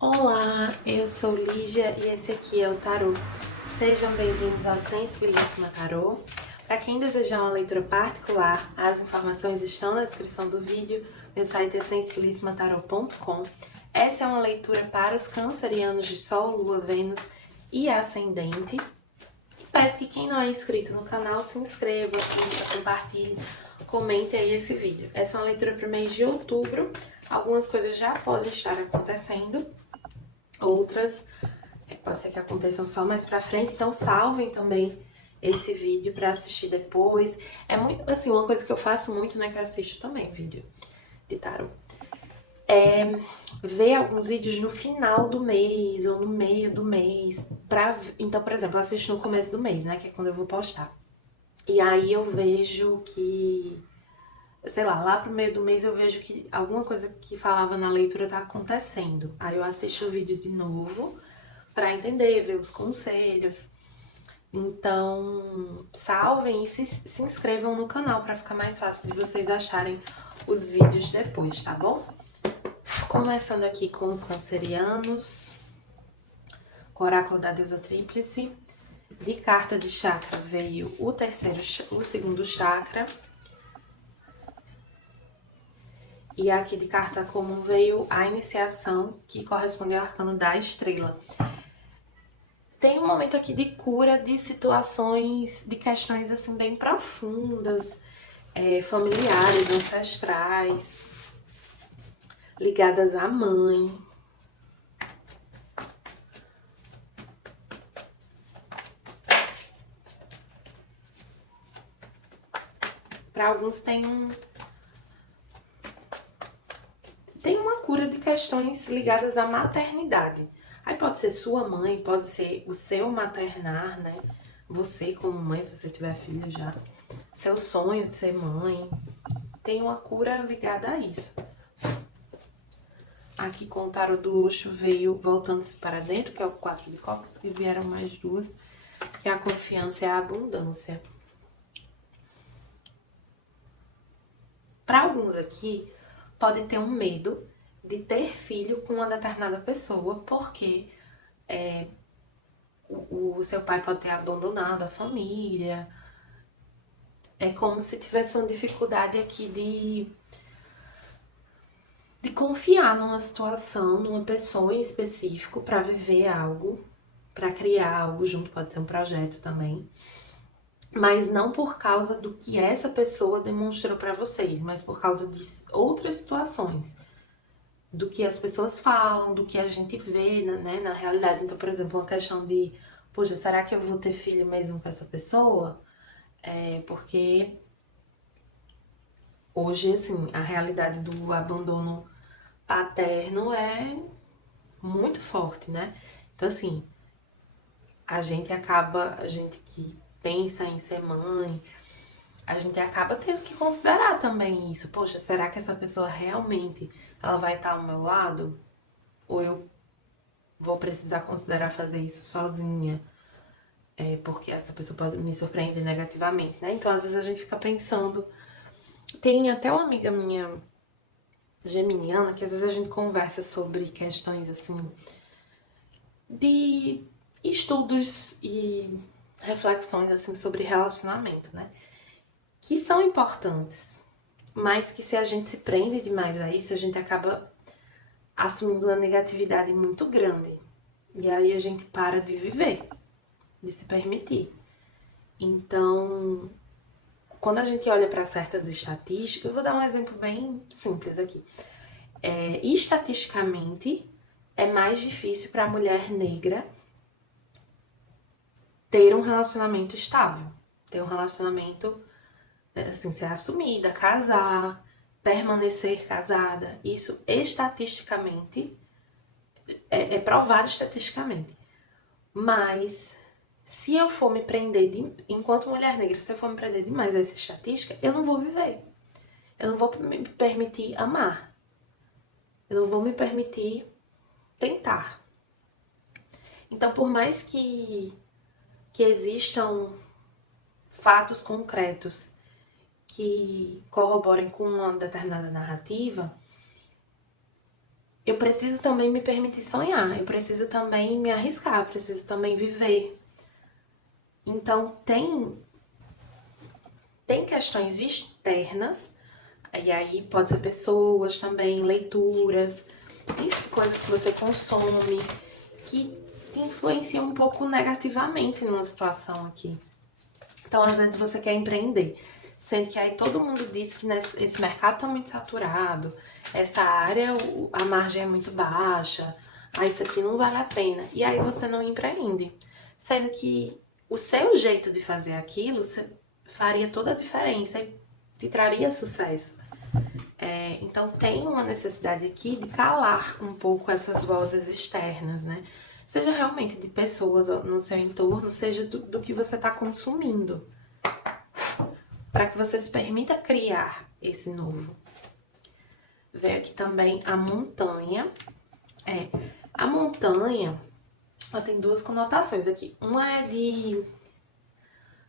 Olá, eu sou Lígia e esse aqui é o Tarô. Sejam bem-vindos ao Sensibilíssima Tarô. Para quem desejar uma leitura particular, as informações estão na descrição do vídeo. Meu site é sensibilissimataро.com. Essa é uma leitura para os cancerianos de Sol, Lua, Vênus e Ascendente. E peço que quem não é inscrito no canal se inscreva, curta, compartilhe, comente aí esse vídeo. Essa é uma leitura para o mês de outubro. Algumas coisas já podem estar acontecendo. Outras pode ser que aconteçam só mais pra frente, então salvem também esse vídeo pra assistir depois. É muito, assim, uma coisa que eu faço muito, né, que eu assisto também vídeo de tarô. É ver alguns vídeos no final do mês ou no meio do mês. Então, por exemplo, eu assisto no começo do mês, né, que é quando eu vou postar. E aí eu vejo que, sei lá pro meio do mês eu vejo que alguma coisa que falava na leitura tá acontecendo. Aí eu assisto o vídeo de novo para entender, ver os conselhos. Então, salvem e se inscrevam no canal para ficar mais fácil de vocês acharem os vídeos depois, tá bom? Começando aqui com os cancerianos, com o oráculo da deusa tríplice. De carta de chakra veio o segundo chakra. E aqui de carta comum veio a iniciação, que corresponde ao arcano da estrela. Tem um momento aqui de cura de situações, de questões assim bem profundas, familiares, ancestrais, ligadas à mãe. Para alguns tem uma cura de questões ligadas à maternidade. Aí pode ser sua mãe, pode ser o seu maternar, né? Você como mãe, se você tiver filho já. Seu sonho de ser mãe. Tem uma cura ligada a isso. Aqui com o tarô do luxo veio voltando-se para dentro, que é o 4 de copas, e vieram mais duas, que é a confiança e a abundância. Para alguns aqui, podem ter um medo de ter filho com uma determinada pessoa, porque o seu pai pode ter abandonado a família. É como se tivesse uma dificuldade aqui de confiar numa situação, numa pessoa em específico para viver algo, para criar algo junto, pode ser um projeto também. Mas não por causa do que essa pessoa demonstrou para vocês, mas por causa de outras situações. Do que as pessoas falam, do que a gente vê, né, na realidade. Então, por exemplo, uma questão de, poxa, será que eu vou ter filho mesmo com essa pessoa? Porque hoje, assim, a realidade do abandono paterno é muito forte, né? Então, assim, a gente que pensa em ser mãe, a gente acaba tendo que considerar também isso. Poxa, será que essa pessoa realmente ela vai estar ao meu lado? Ou eu vou precisar considerar fazer isso sozinha? Porque essa pessoa pode me surpreender negativamente, né? Então, às vezes a gente fica pensando. Tem até uma amiga minha geminiana que às vezes a gente conversa sobre questões assim de estudos e reflexões assim sobre relacionamento, né? Que são importantes, mas que se a gente se prende demais a isso, a gente acaba assumindo uma negatividade muito grande. E aí a gente para de viver, de se permitir. Então, quando a gente olha para certas estatísticas, eu vou dar um exemplo bem simples aqui. Estatisticamente, é mais difícil para a mulher negra ter um relacionamento estável, ter um relacionamento, assim, ser assumida, casar, permanecer casada. Isso estatisticamente é provado estatisticamente. Mas se eu for me prender, enquanto mulher negra, se eu for me prender demais a essa estatística, eu não vou viver. Eu não vou me permitir amar. Eu não vou me permitir tentar. Então, por mais que existam fatos concretos que corroborem com uma determinada narrativa, eu preciso também me permitir sonhar, eu preciso também me arriscar, eu preciso também viver. Então, tem questões externas, e aí pode ser pessoas também, leituras, enfim, coisas que você consome, que te influenciam um pouco negativamente numa situação aqui. Então, às vezes você quer empreender, sendo que aí todo mundo diz que esse mercado tá muito saturado, essa área, a margem é muito baixa, isso aqui não vale a pena. E aí você não empreende. Sendo que o seu jeito de fazer aquilo faria toda a diferença e te traria sucesso. Então tem uma necessidade aqui de calar um pouco essas vozes externas, né? Seja realmente de pessoas no seu entorno, seja do que você está consumindo, para que você se permita criar esse novo. Veio aqui também a montanha. A montanha, ela tem duas conotações aqui. Uma é de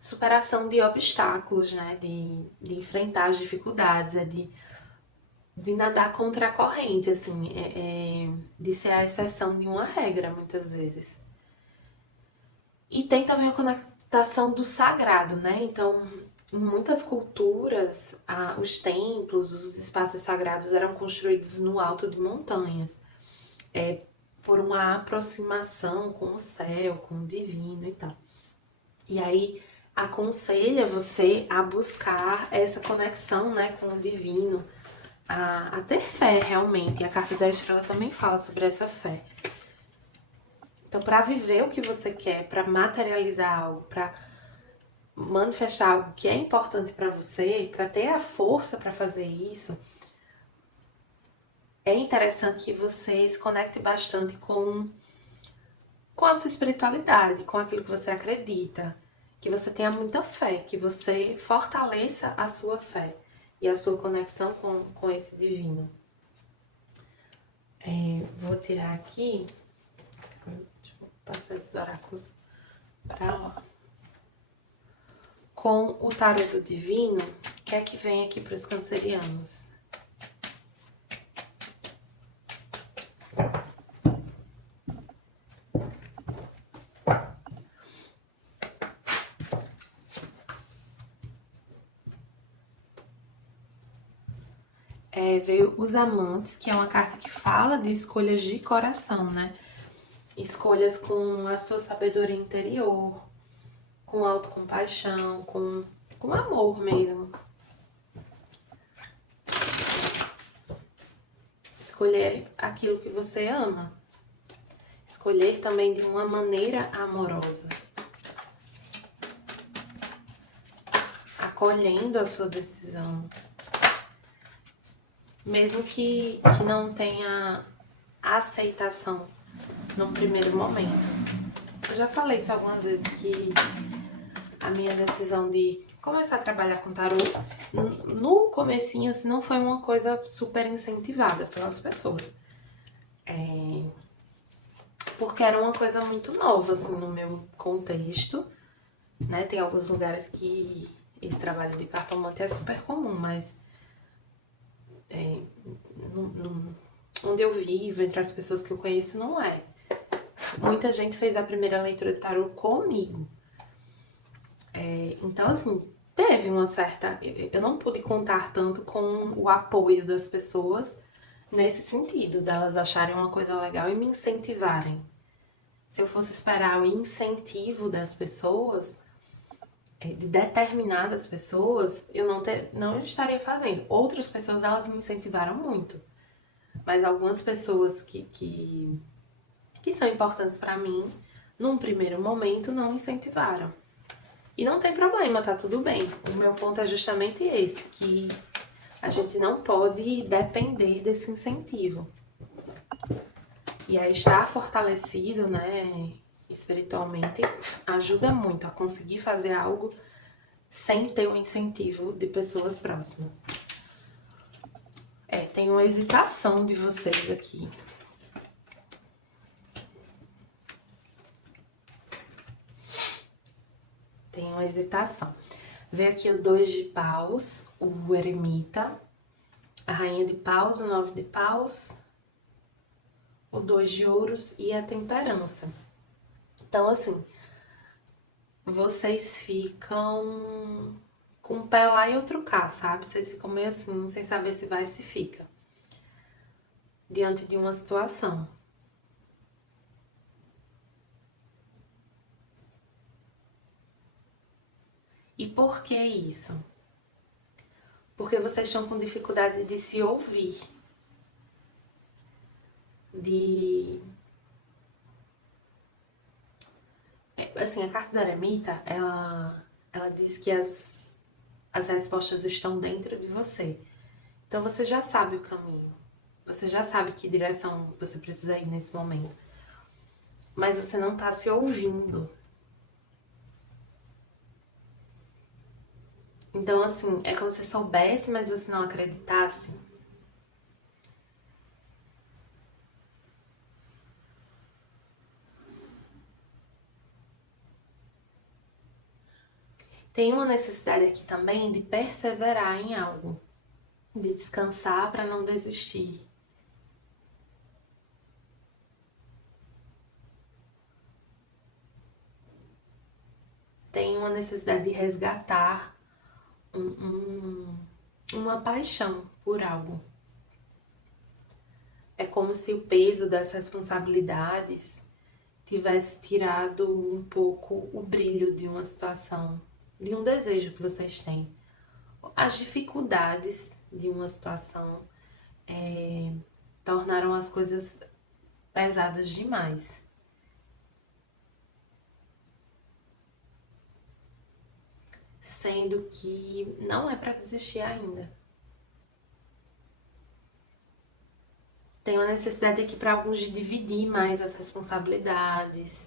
superação de obstáculos, né? De enfrentar as dificuldades, de nadar contra a corrente, assim, de ser a exceção de uma regra, muitas vezes. E tem também a conotação do sagrado, né? Então, em muitas culturas, os templos, os espaços sagrados eram construídos no alto de montanhas, por uma aproximação com o céu, com o divino e tal. E aí, aconselha você a buscar essa conexão, né, com o divino, a ter fé realmente. E a carta da estrela também fala sobre essa fé. Então, para viver o que você quer, para materializar algo, para manifestar algo que é importante para você, para ter a força para fazer isso, é interessante que você se conecte bastante com a sua espiritualidade, com aquilo que você acredita, que você tenha muita fé, que você fortaleça a sua fé e a sua conexão com esse divino. Vou tirar aqui, deixa eu passar esses oráculos para lá. Com o tarô do divino, o que é que vem aqui para os cancerianos? Veio os amantes, que é uma carta que fala de escolhas de coração, né? Escolhas com a sua sabedoria interior, com autocompaixão, com amor mesmo. Escolher aquilo que você ama. Escolher também de uma maneira amorosa. Acolhendo a sua decisão. Mesmo que não tenha aceitação num primeiro momento. Eu já falei isso algumas vezes, que a minha decisão de começar a trabalhar com tarô, no comecinho, assim, não foi uma coisa super incentivada pelas pessoas. Porque era uma coisa muito nova, assim, no meu contexto, né? Tem alguns lugares que esse trabalho de cartomante é super comum, mas onde eu vivo, entre as pessoas que eu conheço, não é. Muita gente fez a primeira leitura de tarô comigo. Então, assim, teve uma certa... Eu não pude contar tanto com o apoio das pessoas nesse sentido, delas acharem uma coisa legal e me incentivarem. Se eu fosse esperar o incentivo das pessoas, de determinadas pessoas, eu não estaria fazendo. Outras pessoas, elas me incentivaram muito. Mas algumas pessoas que são importantes pra mim, num primeiro momento, não incentivaram. E não tem problema, tá tudo bem. O meu ponto é justamente esse, que a gente não pode depender desse incentivo. E aí estar fortalecido, né, espiritualmente, ajuda muito a conseguir fazer algo sem ter o incentivo de pessoas próximas. Tem uma hesitação de vocês aqui. Tem uma hesitação. Veio aqui o 2 de paus, o eremita, a rainha de paus, o 9 de paus, o 2 de ouros e a temperança. Então, assim, vocês ficam com um pé lá e outro cá, sabe? Vocês ficam meio assim, sem saber se vai, se fica. Diante de uma situação. E por que isso? Porque vocês estão com dificuldade de se ouvir. Assim, a carta da eremita, ela diz que as respostas estão dentro de você. Então você já sabe o caminho. Você já sabe que direção você precisa ir nesse momento. Mas você não tá se ouvindo. Então, assim, é como se você soubesse, mas você não acreditasse. Tem uma necessidade aqui também de perseverar em algo, de descansar para não desistir. Tem uma necessidade de resgatar uma paixão por algo. É como se o peso das responsabilidades tivesse tirado um pouco o brilho de uma situação, de um desejo que vocês têm. As dificuldades de uma situação tornaram as coisas pesadas demais. Sendo que não é para desistir ainda. Tem uma necessidade aqui para alguns de dividir mais as responsabilidades,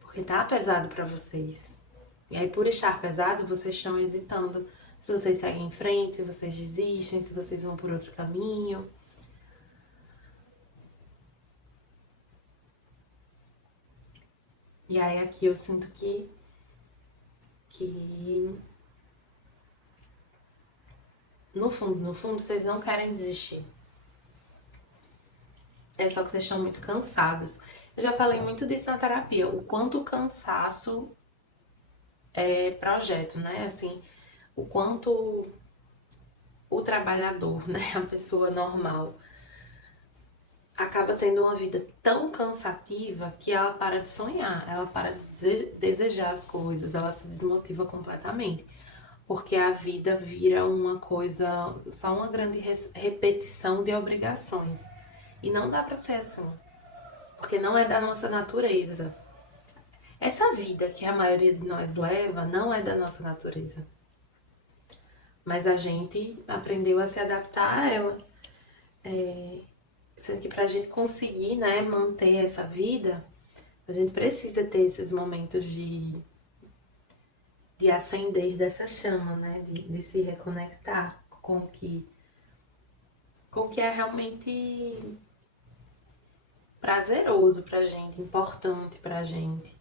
porque tá pesado para vocês. E aí, por estar pesado, vocês estão hesitando se vocês seguem em frente, se vocês desistem, se vocês vão por outro caminho. E aí aqui eu sinto que no fundo, vocês não querem desistir. É só que vocês estão muito cansados. Eu já falei muito disso na terapia, o quanto o cansaço é projeto, né? Assim, o quanto o trabalhador, né, a pessoa normal, acaba tendo uma vida tão cansativa que ela para de sonhar, ela para de desejar as coisas, ela se desmotiva completamente. Porque a vida vira uma coisa, só uma grande repetição de obrigações. E não dá pra ser assim, porque não é da nossa natureza. Essa vida que a maioria de nós leva não é da nossa natureza. Mas a gente aprendeu a se adaptar a ela. Sendo que pra gente conseguir, né, manter essa vida, a gente precisa ter esses momentos de acender dessa chama, né? De se reconectar com o que é realmente prazeroso pra gente, importante pra gente.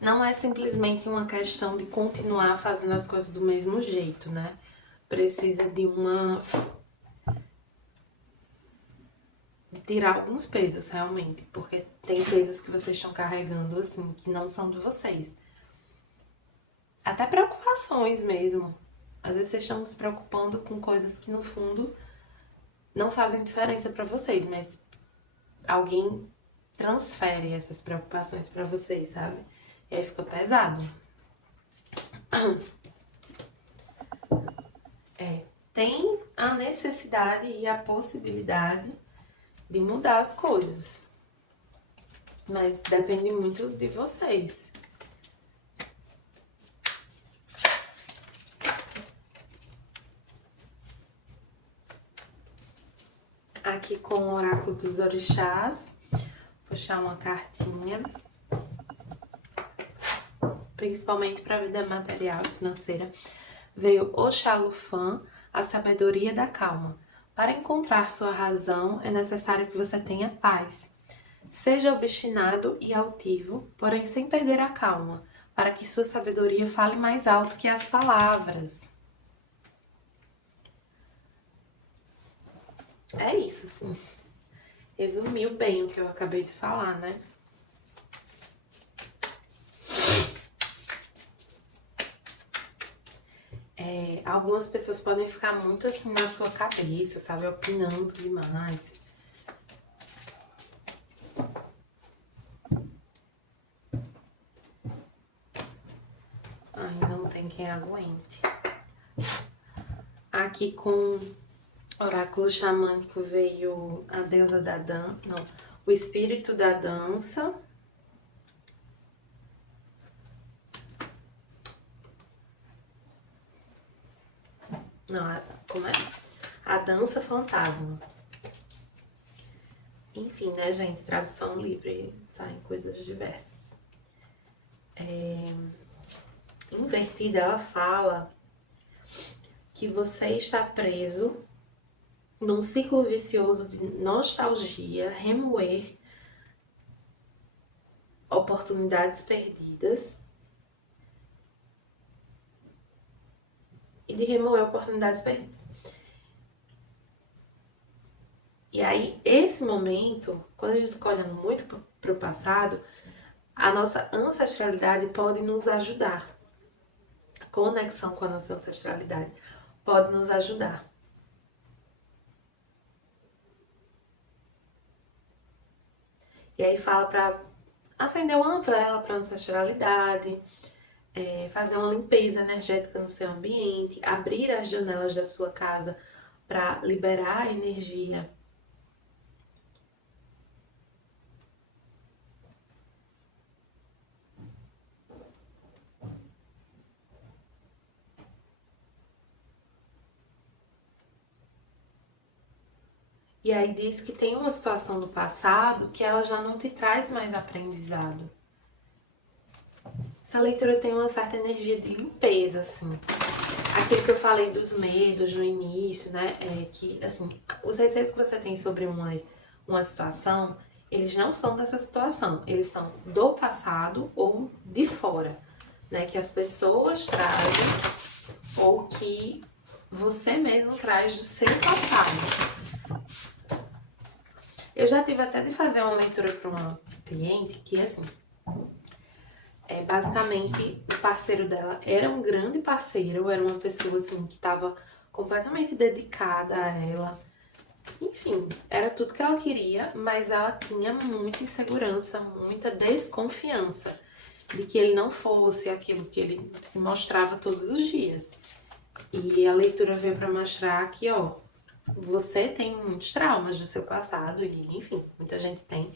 Não é simplesmente uma questão de continuar fazendo as coisas do mesmo jeito, né? Precisa de tirar alguns pesos realmente, porque tem pesos que vocês estão carregando assim que não são de vocês. Até preocupações mesmo. Às vezes vocês estão se preocupando com coisas que no fundo não fazem diferença pra vocês, mas alguém transfere essas preocupações pra vocês, sabe? E aí fica pesado. Tem a necessidade e a possibilidade de mudar as coisas. Mas depende muito de vocês. Aqui com o oráculo dos orixás, puxar uma cartinha, principalmente para a vida material, financeira. Veio Oxalufã, a sabedoria da calma. Para encontrar sua razão, é necessário que você tenha paz. Seja obstinado e altivo, porém sem perder a calma, para que sua sabedoria fale mais alto que as palavras. É isso, assim. Resumiu bem o que eu acabei de falar, né? Algumas pessoas podem ficar muito assim na sua cabeça, sabe? Opinando demais. Ai, não tem quem aguente. Aqui com oráculo xamânico veio a deusa da dança, não, o espírito da dança. Não, como é? A dança fantasma. Enfim, né, gente? Tradução livre, saem coisas diversas. Invertida, ela fala que você está preso num ciclo vicioso de nostalgia, remoer oportunidades perdidas e de remover oportunidades perdidas. E aí, esse momento, quando a gente fica olhando muito para o passado, a nossa ancestralidade pode nos ajudar. A conexão com a nossa ancestralidade pode nos ajudar. E aí fala para acender uma vela para a ancestralidade, fazer uma limpeza energética no seu ambiente, abrir as janelas da sua casa para liberar a energia. E aí diz que tem uma situação do passado que ela já não te traz mais aprendizado. Essa leitura tem uma certa energia de limpeza, assim. Aquilo que eu falei dos medos no início, né? É que, assim, os receios que você tem sobre uma situação, eles não são dessa situação. Eles são do passado ou de fora, né? Que as pessoas trazem ou que você mesmo traz do seu passado. Eu já tive até de fazer uma leitura para uma cliente que, assim, basicamente o parceiro dela era um grande parceiro, era uma pessoa, assim, que estava completamente dedicada a ela. Enfim, era tudo que ela queria, mas ela tinha muita insegurança, muita desconfiança de que ele não fosse aquilo que ele se mostrava todos os dias. E a leitura veio para mostrar que, ó, você tem muitos traumas do seu passado, e enfim, muita gente tem,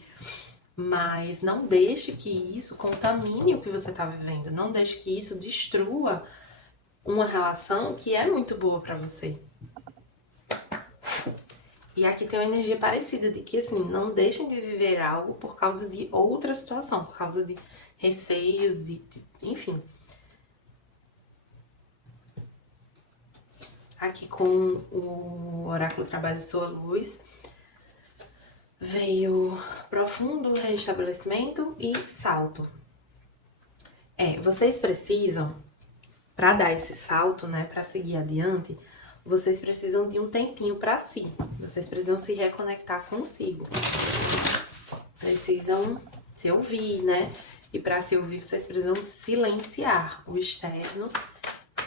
mas não deixe que isso contamine o que você está vivendo, não deixe que isso destrua uma relação que é muito boa para você. E aqui tem uma energia parecida de que, assim, não deixem de viver algo por causa de outra situação, por causa de receios, enfim. Aqui com o oráculo Trabalho de Sua Luz, veio profundo restabelecimento e salto. Vocês precisam, para dar esse salto, né, para seguir adiante, vocês precisam de um tempinho para si. Vocês precisam se reconectar consigo. Precisam se ouvir, né? E para se ouvir, vocês precisam silenciar o externo,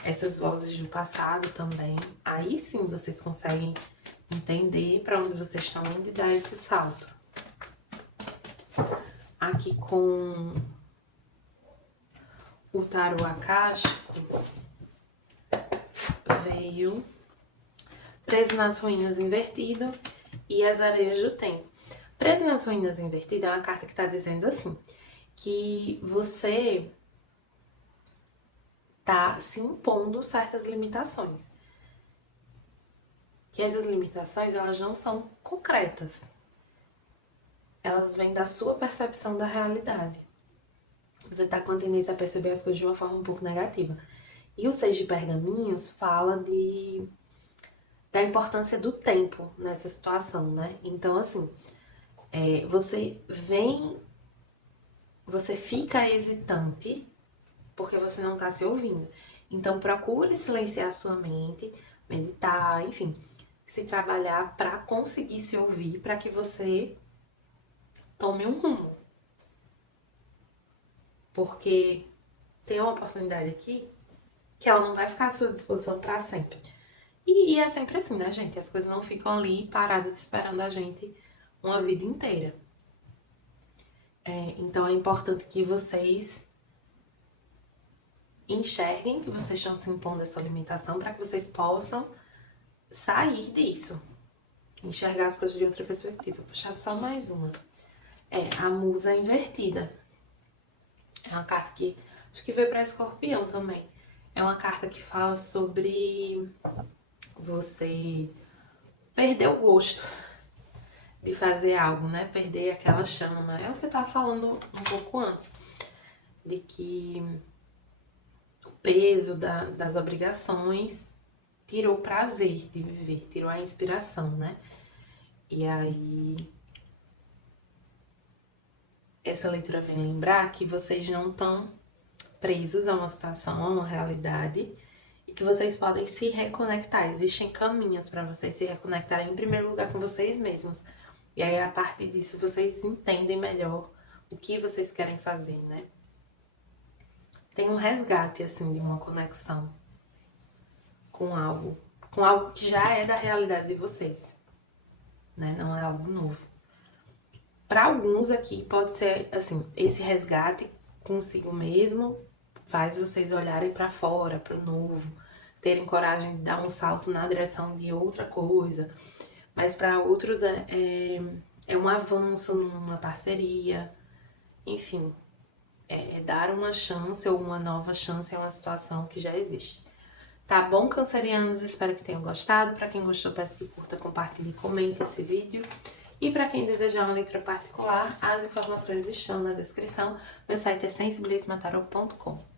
essas vozes do passado também. Aí sim vocês conseguem entender para onde vocês estão indo e dar esse salto. Aqui com o tarô akáshico veio Preso nas Ruínas invertido e as Areias do Tempo. Preso nas Ruínas invertido é uma carta que está dizendo assim, que você tá se impondo certas limitações. Que essas limitações, elas não são concretas. Elas vêm da sua percepção da realidade. Você tá com a tendência a perceber as coisas de uma forma um pouco negativa. E o Seis de Pergaminhos fala da importância do tempo nessa situação, né? Então, assim, você fica hesitante porque você não tá se ouvindo. Então, procure silenciar sua mente, meditar, enfim, se trabalhar para conseguir se ouvir, para que você tome um rumo. Porque tem uma oportunidade aqui que ela não vai ficar à sua disposição para sempre. E é sempre assim, né, gente? As coisas não ficam ali paradas esperando a gente uma vida inteira. Então é importante que vocês enxerguem que vocês estão se impondo essa limitação para que vocês possam sair disso. Enxergar as coisas de outra perspectiva. Vou puxar só mais uma. A musa invertida. É uma carta que acho que veio para Escorpião também. É uma carta que fala sobre você perder o gosto de fazer algo, né? Perder aquela chama. É o que eu tava falando um pouco antes. De que o peso das obrigações tirou o prazer de viver, tirou a inspiração, né? E aí, essa leitura vem lembrar que vocês não estão presos a uma situação, a uma realidade, e que vocês podem se reconectar. Existem caminhos para vocês se reconectarem, em primeiro lugar, com vocês mesmos. E aí, a partir disso, vocês entendem melhor o que vocês querem fazer, né? Tem um resgate, assim, de uma conexão com algo que já é da realidade de vocês, né? Não é algo novo. Para alguns aqui pode ser, assim, esse resgate consigo mesmo faz vocês olharem para fora, para o novo, terem coragem de dar um salto na direção de outra coisa. Mas para outros é um avanço numa parceria, enfim, é dar uma chance ou uma nova chance a uma situação que já existe. Tá bom, cancerianos? Espero que tenham gostado. Para quem gostou, peço que curta, compartilhe e comente esse vídeo. E para quem desejar uma leitura particular, as informações estão na descrição. Meu site é sensibilismatarot.com.